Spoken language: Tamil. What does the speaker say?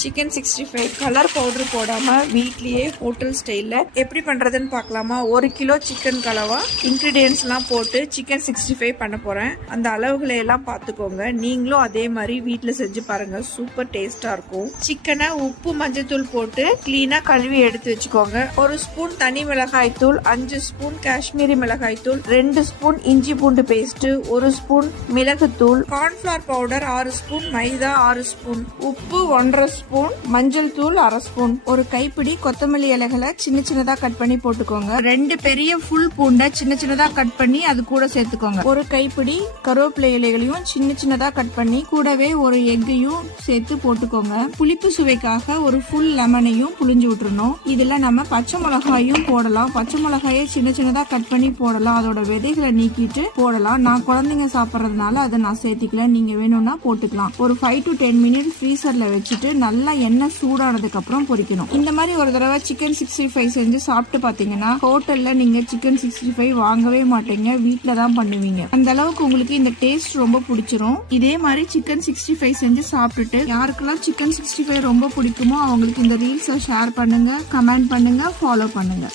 சிக்கன் 65 கலர் பவுடர் போடாம வீட்லயே ஹோட்டல் ஸ்டைல்ல எப்படி பண்றதுன்னு பார்க்கலாமா? 1 கிலோ சிக்கன் கலவா இன்கிரீடியன்ஸ்லாம் போட்டு சிக்கன் 65 பண்ண போறேன். அந்த அளவுகளை எல்லாம் பார்த்துக்கோங்க. நீங்களும் அதே மாதிரி வீட்ல செஞ்சு பாருங்க, சூப்பர் டேஸ்டா இருக்கும். சிக்கனை உப்பு மஞ்சத்தூள் போட்டு கிளீனா கழுவி எடுத்து வச்சுக்கோங்க. 1 ஸ்பூன் தனி மிளகாய் தூள், 5 ஸ்பூன் காஷ்மீரி மிளகாய் தூள், 2 ஸ்பூன் இஞ்சி பூண்டு பேஸ்ட், 1 ஸ்பூன் மிளகுத்தூள், கார்ன்ஃபிளவர் பவுடர் 6 ஸ்பூன், மைதா 6 ஸ்பூன், உப்பு 1.5 ஸ்பூன், மஞ்சள் தூள் 1/2 ஸ்பூன், ஒரு கைப்பிடி கொத்தமல்லி இலைகளை சின்ன சின்னதா கட் பண்ணி போட்டுக்கோங்க. 2 பெரிய ஃபுல் பூண்டை சின்ன சின்னதா கட் பண்ணி அது கூட சேர்த்துக்கோங்க. ஒரு கைப்பிடி கருவேப்பிலை இலைகளையும் சின்ன சின்னதா கட் பண்ணி கூடவே ஒரு எக்கையும் சேர்த்து போட்டுக்கோங்க. புளிப்பு சுவைக்காக ஒரு ஃபுல் லெமனையும் புளிஞ்சு விட்டுறணும். இதுல நம்ம பச்சை மிளகாயும் போடலாம். பச்சை மிளகாயை சின்ன சின்னதா கட் பண்ணி போடலாம். அதோட விதைகளை நீக்கிட்டு போடலாம். நான் குழந்தைங்க சாப்பிட்றதுனால அதை நான் சேர்த்திக்கல, நீங்க வேணும்னா போட்டுக்கலாம். ஒரு 5 to 10 மினிட்ஸ் ஃப்ரீசர்ல வச்சுட்டு நல்லா எண்ணெய் சூடானதுக்கு அப்புறம் பொரிக்கணும். இந்த மாதிரி ஒரு தடவை சிக்கன் 65 செஞ்சு சாப்பிட்டு பாத்தீங்கன்னா ஹோட்டல்ல நீங்க சிக்கன் 65 வாங்கவே மாட்டீங்க, வீட்ல தான் பண்ணுவீங்க. அந்த அளவுக்கு உங்களுக்கு இந்த டேஸ்ட் ரொம்ப பிடிச்சிரும். இதே மாதிரி சிக்கன் 65 செஞ்சு சாப்பிட்டுட்டு யாருக்கெல்லாம் சிக்கன் 65 ரொம்ப பிடிக்குமோ அவங்களுக்கு இந்த ரீல்ஸை ஷேர் பண்ணுங்க, கமெண்ட் பண்ணுங்க, ஃபாலோ பண்ணுங்க.